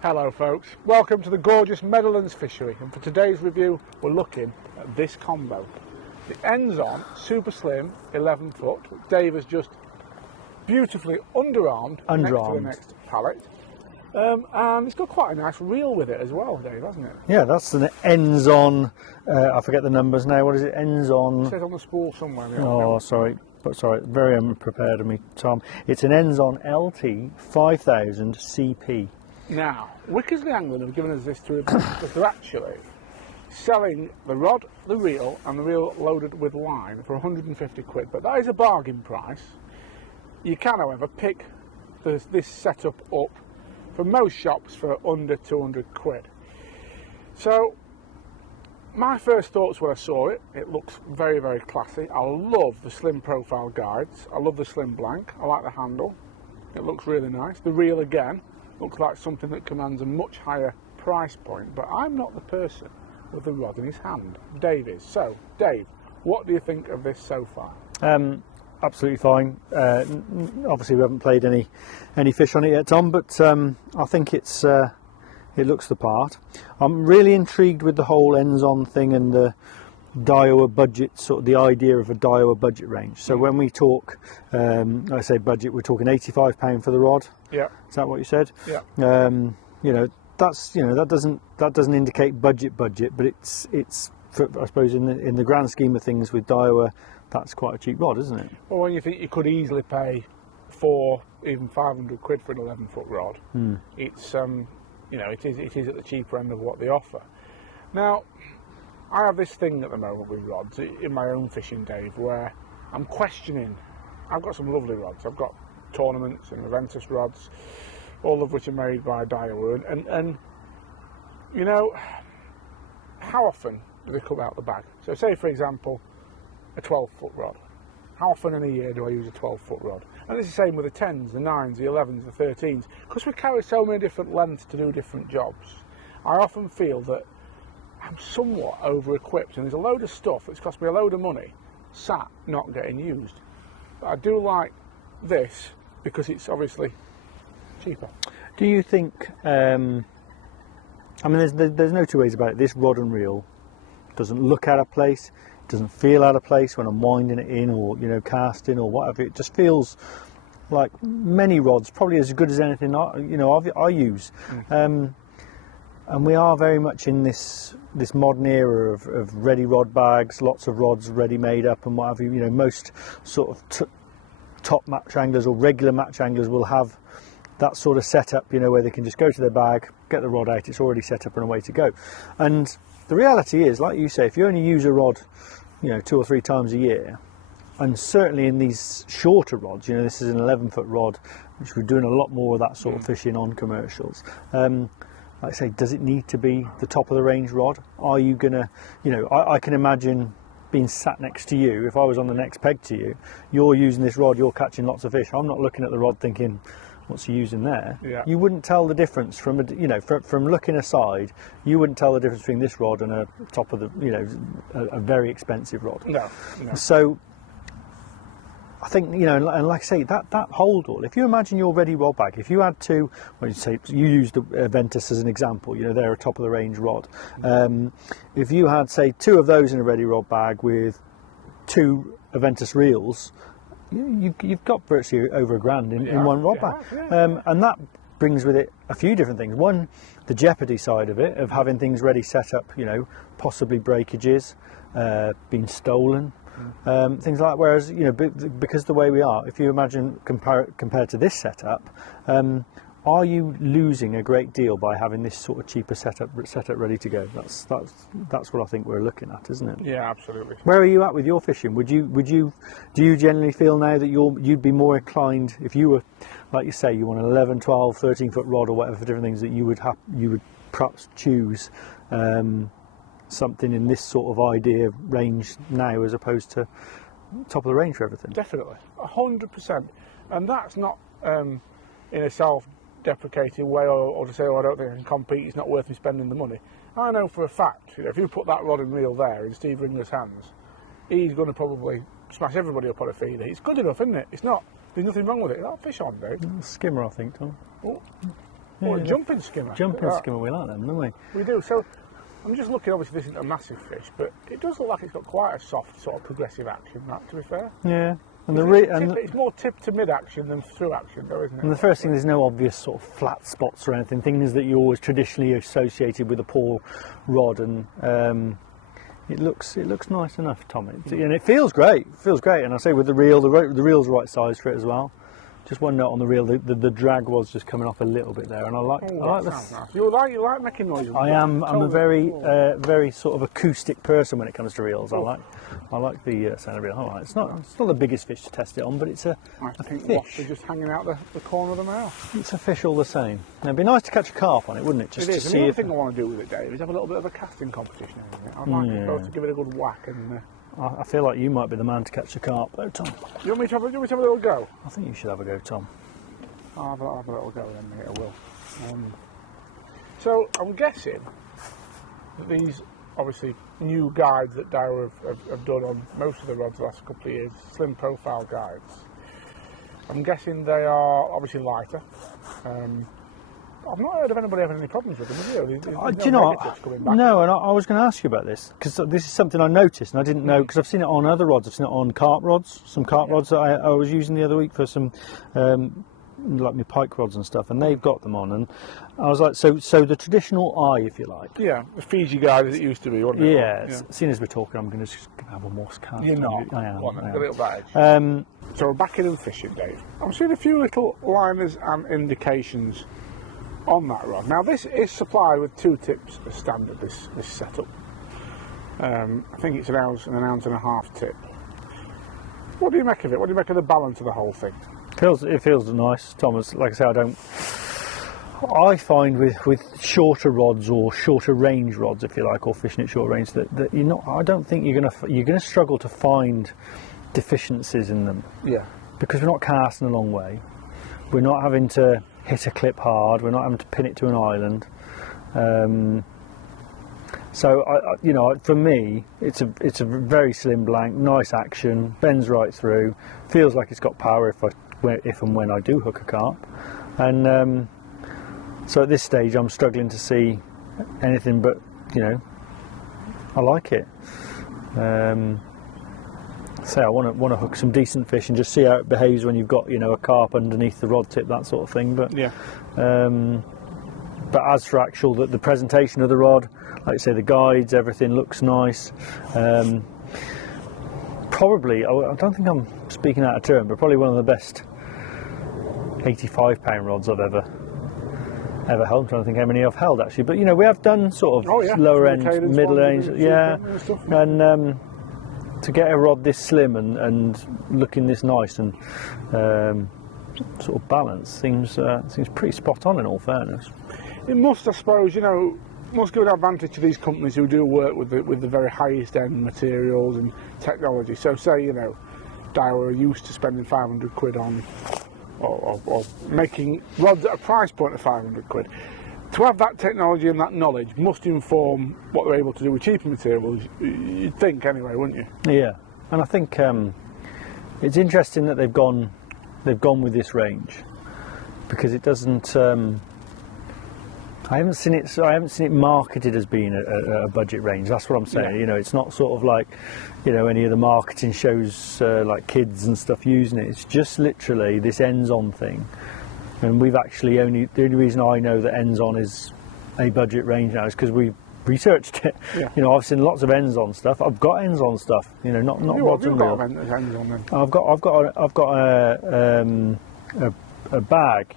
Hello folks, welcome to the gorgeous Meadowlands Fishery, and for today's review we're looking at this combo. The ZON super slim 11 foot, which Dave has just beautifully underarmed next to the next pallet. And it's got quite a nice reel with it as well, Dave, hasn't it? Yeah, that's an ZON, I forget the numbers now, what is it, ZON? It says on the spool somewhere. Oh, sorry, very unprepared of me, Tom. It's an ZON LT 5000 CP. Now, Wickersley Angling have given us this to review because they're actually selling the rod, the reel, and the reel loaded with line for 150 quid, but that is a bargain price. You can, however, pick this setup up from most shops for under 200 quid. So, my first thoughts when I saw it, it looks very, very classy. I love the slim profile guides. I love the slim blank. I like the handle. It looks really nice. The reel, again, looks like something that commands a much higher price point, but I'm not the person with the rod in his hand. Dave is. So, Dave, what do you think of this so far? Absolutely fine. Obviously, we haven't played any fish on it yet, Tom, but I think it looks the part. I'm really intrigued with the whole ZON thing and the Daiwa budget, sort of the idea of a Daiwa budget range. So when we talk, I say budget, we're talking £85 for the rod. Yeah. Is that what you said? Yeah. That doesn't indicate budget, but it's I suppose in the grand scheme of things with Daiwa, that's quite a cheap rod, isn't it? Well, when you think you could easily pay 400, even 500 quid for an 11-foot rod, it's it is at the cheaper end of what they offer. Now, I have this thing at the moment with rods in my own fishing, Dave, where I'm questioning. I've got some lovely rods. I've got tournaments and Aventus rods, all of which are made by Daiwa, and you know, how often do they come out the bag? So say, for example, a 12-foot rod. How often in a year do I use a 12-foot rod? And it's the same with the 10s, the 9s, the 11s, the 13s. Because we carry so many different lengths to do different jobs, I often feel that I'm somewhat over-equipped, and there's a load of stuff that's cost me a load of money sat not getting used. But I do like this because it's obviously cheaper. Do you think, I mean, there's no two ways about it, this rod and reel doesn't look out of place, doesn't feel out of place when I'm winding it in or, casting or whatever. It just feels like many rods, probably as good as anything I use. And we are very much in this modern era of ready rod bags, lots of rods ready made up and what have you. Most sort of top match anglers or regular match anglers will have that sort of setup, where they can just go to their bag, get the rod out, it's already set up and away to go. And the reality is, like you say, if you only use a rod, 2 or 3 times a year, and certainly in these shorter rods, this is an 11-foot rod, which we're doing a lot more of that sort of fishing on commercials. Like I say, does it need to be the top of the range rod? Are you gonna, I can imagine being sat next to you, if I was on the next peg to you, you're using this rod, you're catching lots of fish. I'm not looking at the rod thinking, what's he using there? Yeah. You wouldn't tell the difference from looking aside. You wouldn't tell the difference between this rod and a top of the, a very expensive rod. No. So I think, and like I say, that holdall, if you imagine your ready rod bag, if you had to, well, you used the Aventus as an example, they're a top of the range rod. If you had, say, 2 of those in a ready rod bag with 2 Aventus reels, you've got virtually over £1,000 in one rod bag. And that brings with it a few different things. One, the jeopardy side of it, of having things ready set up, possibly breakages, being stolen, things like that. Whereas, because the way we are, if you imagine compared to this setup, are you losing a great deal by having this sort of cheaper setup ready to go? That's what I think we're looking at, isn't it? Yeah, absolutely. Where are you at with your fishing? Do you generally feel now that you'd be more inclined, if you were, like you say, you want an 11, 12, 13-foot rod or whatever for different things, that you would perhaps choose something in this sort of idea range now as opposed to top of the range for everything? Definitely, 100%. And that's not in a self-deprecating way or to say, I don't think I can compete, it's not worth me spending the money. I know for a fact, if you put that rod and reel there in Steve Ringler's hands, he's going to probably smash everybody up on a feeder. It's good enough, isn't it? It's not. There's nothing wrong with it. That'll fish on, Dave. Skimmer, I think, Tom. Oh. Oh, a jumping skimmer. Jumping skimmer, we like them, don't we? We do. So I'm just looking, obviously this isn't a massive fish, but it does look like it's got quite a soft sort of progressive action, that, to be fair. Yeah. And it's more tip to mid action than through action, though, isn't it? And the first thing, there's no obvious sort of flat spots or anything, things that you always traditionally associated with a poor rod, and it looks nice enough, Tom. And it feels great. And I say with the reel, the reel's the right size for it as well. Just one note on the reel, the drag was just coming off a little bit there, and I like this. Nice. You like making noises. I'm a very sort of acoustic person when it comes to reels. I like the sound of reel. All right, it's not the biggest fish to test it on, but it's a fish. They're just hanging out the corner of the mouth. It's a fish all the same. It'd be nice to catch a carp on it, wouldn't it? Just to see the other thing I want to do with it, Dave, is have a little bit of a casting competition. I'd like to give it a good whack and. I feel like you might be the man to catch the carp, though, Tom. You want me to have a little go? I think you should have a go, Tom. I'll have a little go then, mate, I will. So, I'm guessing that these, obviously, new guides that Daiwa have done on most of the rods the last couple of years, slim profile guides, I'm guessing they are obviously lighter. I've not heard of anybody having any problems with them, have you? Do you know what? No, and I was going to ask you about this, because this is something I noticed, and I didn't know, because I've seen it on other rods. I've seen it on carp rods, some carp rods that I was using the other week for some, like my pike rods and stuff, and they've got them on, and I was like, so the traditional eye, if you like. Yeah, the Fiji guide as it used to be, wasn't it? Yeah, seeing as we're talking, I'm going to just have a more cast. You're not? I am. A little badge. So we're back in and fishing, Dave. I'm seeing a few little liners and indications on that rod. Now this is supplied with 2 tips as standard, this setup. I think it's an ounce and a half tip. What do you make of it? What do you make of the balance of the whole thing? It feels nice, Thomas. Like I say, I find with shorter rods or shorter range rods, if you like, or fishing at short range, that I don't think you're gonna struggle to find deficiencies in them. Yeah. Because we're not casting a long way. We're not having to hit a clip hard. We're not having to pin it to an island. So for me, it's a very slim blank, nice action, bends right through, feels like it's got power if and when I do hook a carp, and so at this stage I'm struggling to see anything but I like it. Say I want to hook some decent fish and just see how it behaves when you've got a carp underneath the rod tip, that sort of thing. But yeah. But as for the presentation of the rod, like I say, the guides, everything looks nice. Probably, I don't think I'm speaking out of turn, but probably one of the best 85-pound rods I've ever held. I'm trying to think how many I've held actually, but we have done sort of lower end, middle range, and to get a rod this slim and looking this nice and sort of balanced seems pretty spot on, in all fairness. It must, I suppose, must give an advantage to these companies who do work with the very highest end materials and technology. So say Daiwa are used to spending 500 quid on or making rods at a price point of 500 quid. To have that technology and that knowledge must inform what they're able to do with cheaper materials, you'd think anyway, wouldn't you? Yeah, and I think it's interesting that they've gone with this range, because it doesn't. I haven't seen it marketed as being a budget range. That's what I'm saying. Yeah. It's not sort of like any of the marketing shows like kids and stuff using it. It's just literally this ends-on thing. And we've actually the only reason I know that ends-on is a budget range now is because we researched it. Yeah. I've seen lots of ends-on stuff. I've got ends-on stuff. Not rods and reels. I've got a bag.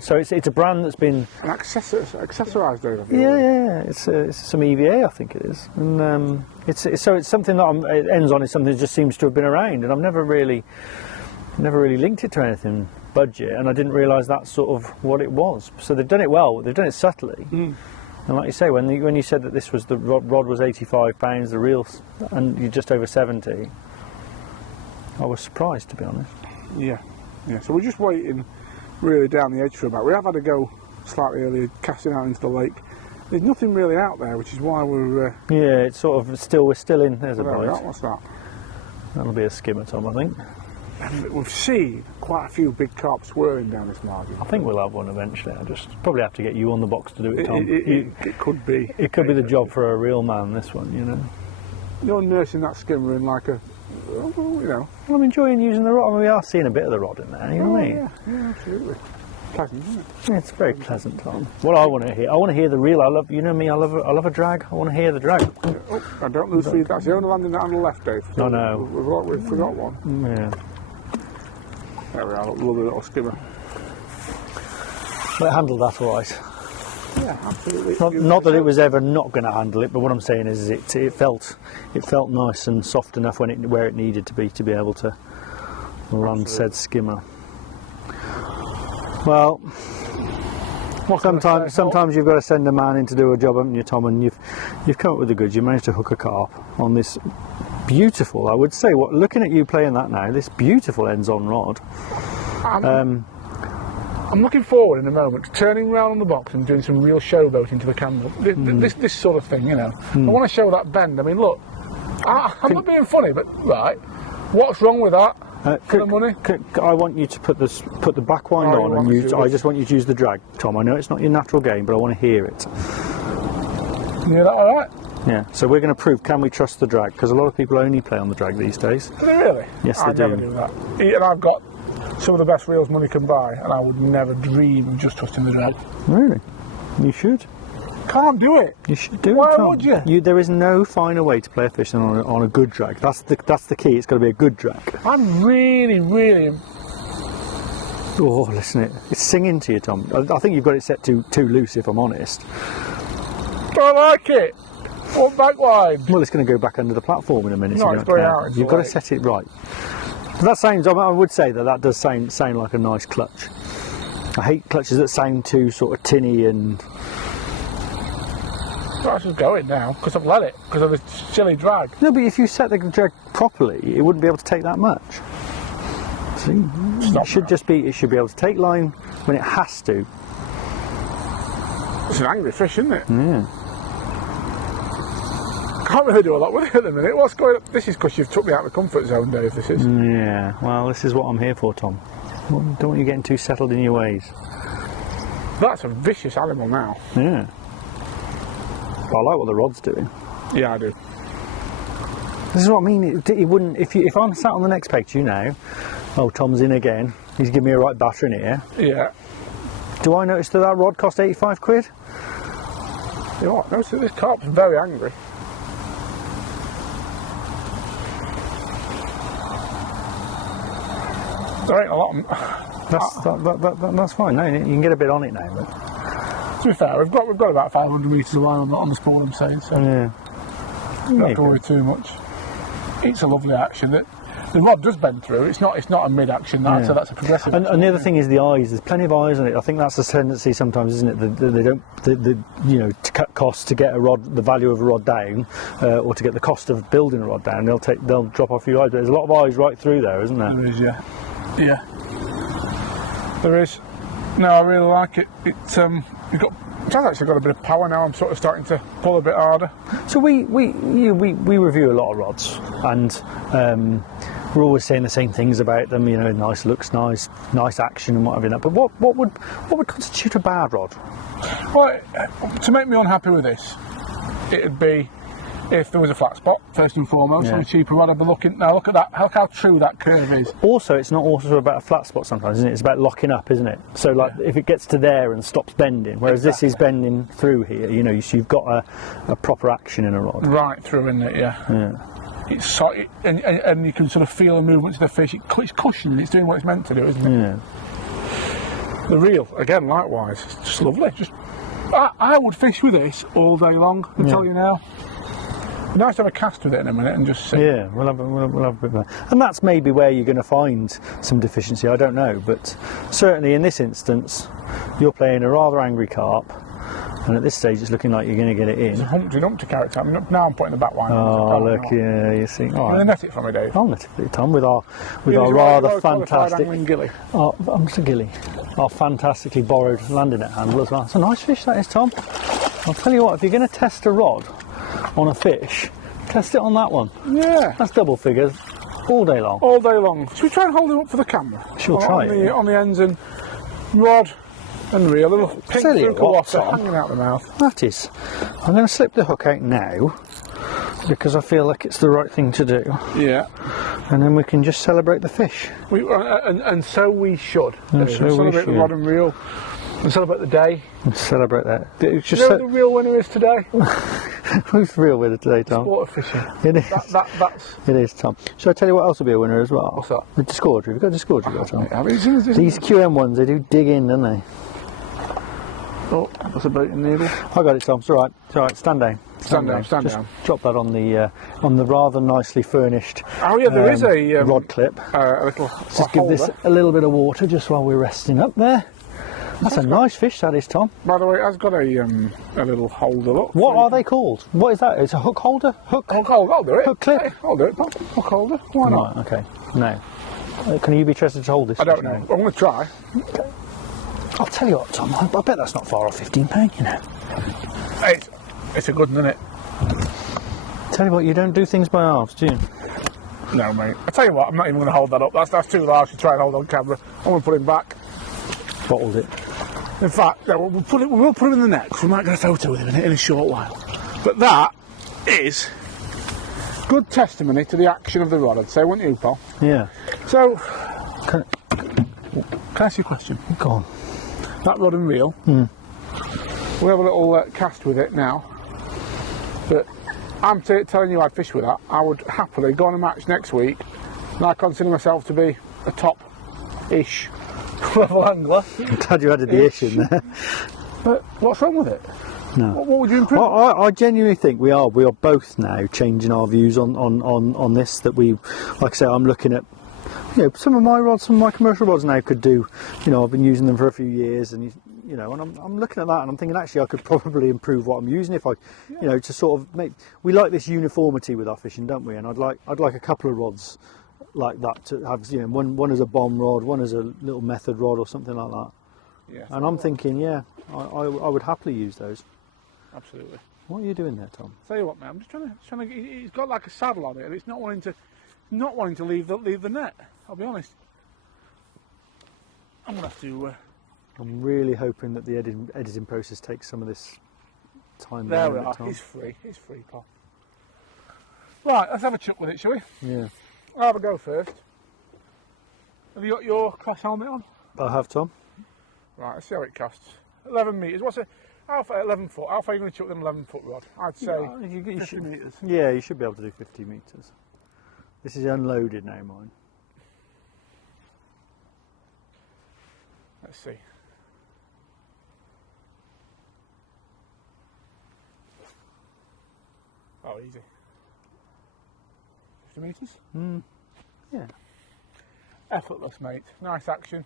So it's a brand that's been accessorised over. Yeah. It's some EVA, I think it is, and it's something that ends-on is something that just seems to have been around, and I've never really linked it to anything budget, and I didn't realise that's sort of what it was. So they've done it well. They've done it subtly. And like you say, when you said that this was the rod was £85, the reel, and you're just over 70, I was surprised, to be honest. Yeah. So we're just waiting really down the edge for about. We have had to go slightly earlier, casting out into the lake. There's nothing really out there, which is why we're. Yeah, it's sort of we're still in. There's a bite. What's that? That'll be a skimmer, Tom, I think. and we've seen quite a few big carp swirling down this margin. I think we'll have one eventually. I just probably have to get you on the box to do it, Tom. It could be. It could be the job for a real man, this one, you know. You're nursing that skimmer in like a, you know. Well, I'm enjoying using the rod. I mean, we are seeing a bit of the rod in there, you know what I mean? Yeah, absolutely. Pleasant, isn't it? Yeah, it's very pleasant, Tom. What I want to hear the reel. I love, you know me, I love a drag. I want to hear the drag. Oh, I don't lose feed. That's the only landing that on the left, Dave. I know. We've forgot one. Yeah. There we are, lovely little skimmer. But it handled that all right. Yeah, absolutely. Not that it was ever not going to handle it, but what I'm saying is it felt nice and soft enough where it needed to be able to land said skimmer. Well, sometimes you've got to send a man in to do a job, haven't you, Tom? And you've come up with the goods. You managed to hook a carp on this beautiful, I would say, looking at you playing that now, this beautiful ZON rod. I'm looking forward in a moment to turning around on the box and doing some real showboating to the candle. This sort of thing, you know. I want to show that bend. I mean, look, I'm not being funny, but right, what's wrong with that? For the money? I want you to put the back wind on, and I just want you to use the drag, Tom. I know it's not your natural game, but I want to hear it. Yeah, that all right? Yeah. So we're going to prove, can we trust the drag? Because a lot of people only play on the drag these days. Do they really? Yes, they I never do that. And I've got some of the best reels money can buy, and I would never dream of just trusting the drag. Really? You should. Can't do it. You should do Why it, Tom. would you? There is no finer way to play a fish than on a good drag. That's the key. It's got to be a good drag. I'm really, really. Oh, listen, it's singing to you, Tom. I think you've got it set too loose, if I'm honest. I like it. Or back wide. Well, it's going to go back under the platform in a minute. No, it's going out. You've got to set it right. But that sounds. I would say that does sound like a nice clutch. I hate clutches that sound too sort of tinny and. That's just going now because I've let it because of the silly drag. No, but if you set the drag properly, it wouldn't be able to take that much. See, it should be able to take line when it has to. It's an angry fish, isn't it? Yeah. Can't really do a lot with it at the minute. What's going on? This is because you've took me out of the comfort zone, Dave. This is. Yeah. Well, this is what I'm here for, Tom. Don't want you getting too settled in your ways. That's a vicious animal now. Yeah. I like what the rod's doing. Yeah, I do. This is what I mean. It wouldn't if I'm sat on the next peg to you now. Oh, Tom's in again. He's giving me a right battering here. Yeah. Do I notice that rod cost 85 quid? You know what? Notice that this carp's very angry. There ain't a lot. That's fine. No, you can get a bit on it now. But. To be fair, we've got about 500 metres of line on the spawn, I'm saying, so yeah. Don't have to worry too much. It's a lovely action. The rod does bend through. It's not a mid-action, so that's a progressive. And the other thing is the eyes. There's plenty of eyes on it. I think that's a tendency sometimes, isn't it? They don't, to cut costs to get the value of a rod down, or to get the cost of building a rod down. They'll drop off a few eyes. But there's a lot of eyes right through there, isn't there? There is, yeah. There is. No, I really like it. It's It's actually got a bit of power now. I'm sort of starting to pull a bit harder. So we review a lot of rods, and we're always saying the same things about them. You know, nice looks, nice action, and whatever. But what would constitute a bad rod? Well, to make me unhappy with this, it'd be if there was a flat spot first and foremost. On a cheaper rod, I'd be looking. Now look at that. Look how true that curve is. Also, it's not also about a flat spot sometimes, isn't it? It's about locking up, isn't it? So like if it gets to there and stops bending, whereas this is bending through here. You know, so you've got a proper action in a rod. Right through, isn't it? Yeah. It's so, and you can sort of feel the movement of the fish. It's cushioning. It's doing what it's meant to do, isn't it? Yeah. The reel, again, likewise. It's just lovely. I would fish with this all day long. I tell you now. Nice to have a cast with it in a minute and just see. Yeah, we'll have a bit of that. And that's maybe where you're going to find some deficiency, I don't know, but certainly in this instance you're playing a rather angry carp, and at this stage it's looking like you're going to get it in. It's a Humpty Dumpty character. Now I'm putting the back line. Oh look, yeah, you see. Can you net it for me, Dave? I'll net it for you, Tom, with our rather fantastic gilly. I'm just a gilly. Our fantastically borrowed landing net handle as well. It's a nice fish that is, Tom. I'll tell you what, if you're going to test a rod on a fish, test it on that one. Yeah. That's double figures. All day long? All day long. Should we try and hold him up for the camera? Sure, try it. On the ends and rod and reel, a little pink fluke of water hanging out the mouth. That is. I'm going to slip the hook out now because I feel like it's the right thing to do. Yeah. And then we can just celebrate the fish. And so we should. And so we celebrate should. the rod and reel. And celebrate the day. And celebrate that. Just you know what the real winner is today? Who's the real winner today, Tom? Water fishing. It is. That's... It is, Tom. Shall I tell you what else will be a winner as well? What's that? The Discorder. Have you got a Discorder, Tom? These QM ones, they do dig in, don't they? Oh, that's a baiting needle. I got it, Tom. It's all right. It's all right. Stand down. Stand down. Drop that on the rather nicely furnished. Oh yeah, there is a rod clip. A little. Just give this a little bit of water just while we're resting up there. That's a nice fish, that is, Tom. By the way, it has got a little holder. Look. What are they called? What is that? It's a hook holder? Hook holder. I'll do it. Hook clip. Hey, I'll do it. Hook holder. Why not? Right, okay. Now, can you be trusted to hold this? I don't know. I'm going to try. I'll tell you what, Tom. I bet that's not far off £15. You know. It's a good one, isn't it? Tell you what, you don't do things by halves, do you? No, mate. I tell you what, I'm not even going to hold that up. That's too large to try and hold on camera. I'm going to put him back. Bottled it. In fact, no, we will put him in the net because we might get a photo with him in a short while. But that is good testimony to the action of the rod, I'd say, wouldn't you, pal? Yeah. So, can I ask you a question? Go on. That rod and reel, we have a little cast with it now, but I'm telling you I'd fish with that. I would happily go on a match next week, and I consider myself to be a top-ish level angler. I'm glad you added the ish in there. But what's wrong with it? No. What would you improve? I genuinely think we are both now changing our views on this. That we, like I say, I'm looking at, you know, some of my rods, some of my commercial rods now could do, you know, I've been using them for a few years, and you know, and I'm looking at that and I'm thinking actually I could probably improve what I'm using if I, you know, to sort of make. We like this uniformity with our fishing, don't we? And I'd like a couple of rods like that to have, you know, one as a bomb rod, one as a little method rod or something like that. Yeah. And I'm thinking, yeah, I would happily use those. Absolutely. What are you doing there, Tom? Tell you what, man, I'm just trying to. He's got like a saddle on it, and it's not wanting to leave the net. I'll be honest. I'm gonna have to. I'm really hoping that the editing process takes some of this time. There we are. He's free, pal. Right, let's have a chuck with it, shall we? Yeah. I'll have a go first. Have you got your class helmet on? I have, Tom. Right, let's see how it casts. 11 metres. What's it? How far? 11 foot. How far are you going to chuck them 11 foot rod? I'd say 50 metres. Yeah, you should be able to do 50 metres. This is unloaded now, mine. Let's see. Oh, easy. 50 metres? Yeah. Effortless, mate. Nice action.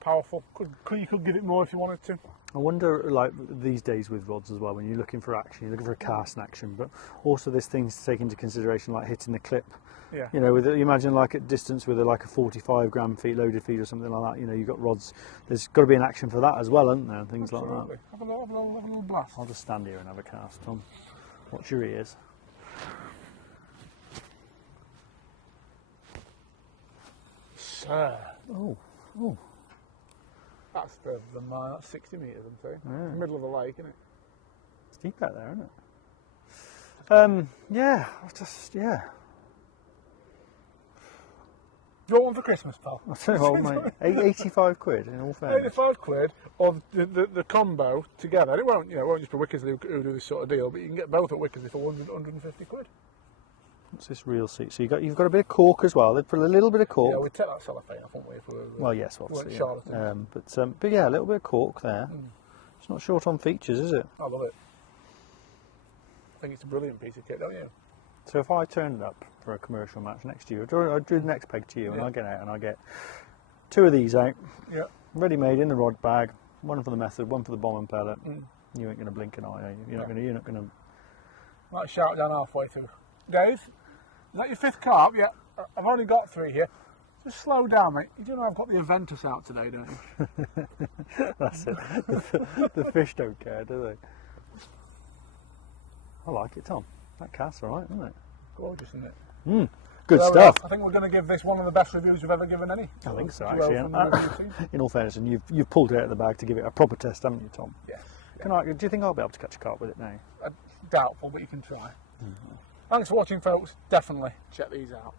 Powerful. You could give it more if you wanted to. I wonder, like these days with rods as well, when you're looking for action, you're looking for a cast in action, but also there's things to take into consideration, like hitting the clip. Yeah. You know, you imagine like at distance with like a 45 gram feet loaded feed or something like that. You know, you've got rods. There's got to be an action for that as well, isn't there? And things Absolutely. like that. Have a little blast. I'll just stand here and have a cast, Tom. Watch your ears. Sir. Oh. That's further than mine. That's 60 metres, I'm saying. Yeah. In the middle of the lake, isn't it? It's deep out there, isn't it? Yeah. Yeah. Do you want one for Christmas, pal? I'll tell you what, mate. 85 quid in all fairness. 85 quid of the combo together. And it won't just be Wickersley who do this sort of deal, but you can get both at Wickersley for 150 quid. What's this reel seat? So you've got a bit of cork as well. They put a little bit of cork. Yeah, we'd take that cellophane off, wouldn't we? If we were, well, yes, obviously. Yeah. But yeah, a little bit of cork there. It's not short on features, is it? I love it. I think it's a brilliant piece of kit, don't you? So if I turned up for a commercial match next year, I'd do the next peg to you, and I get out and I get 2 of these out, ready made in the rod bag, one for the method, one for the bomb and pellet. You ain't going to blink an eye, are you? You're not going to. Might shout down halfway through. Dave, is that your 5th carp? Yeah, I've only got 3 here. Just slow down, mate. You do know I've got the Aventus out today, don't you? That's it. The fish don't care, do they? I like it, Tom. That cast's alright, isn't it? Gorgeous, isn't it? Good So, stuff. I think we're going to give this one of the best reviews we've ever given any. I think so, Well, actually. from the review team. In all fairness, and you've pulled it out of the bag to give it a proper test, haven't you, Tom? Yeah. Do you think I'll be able to catch a carp with it now? Doubtful, but you can try. Thanks for watching, folks. Definitely check these out.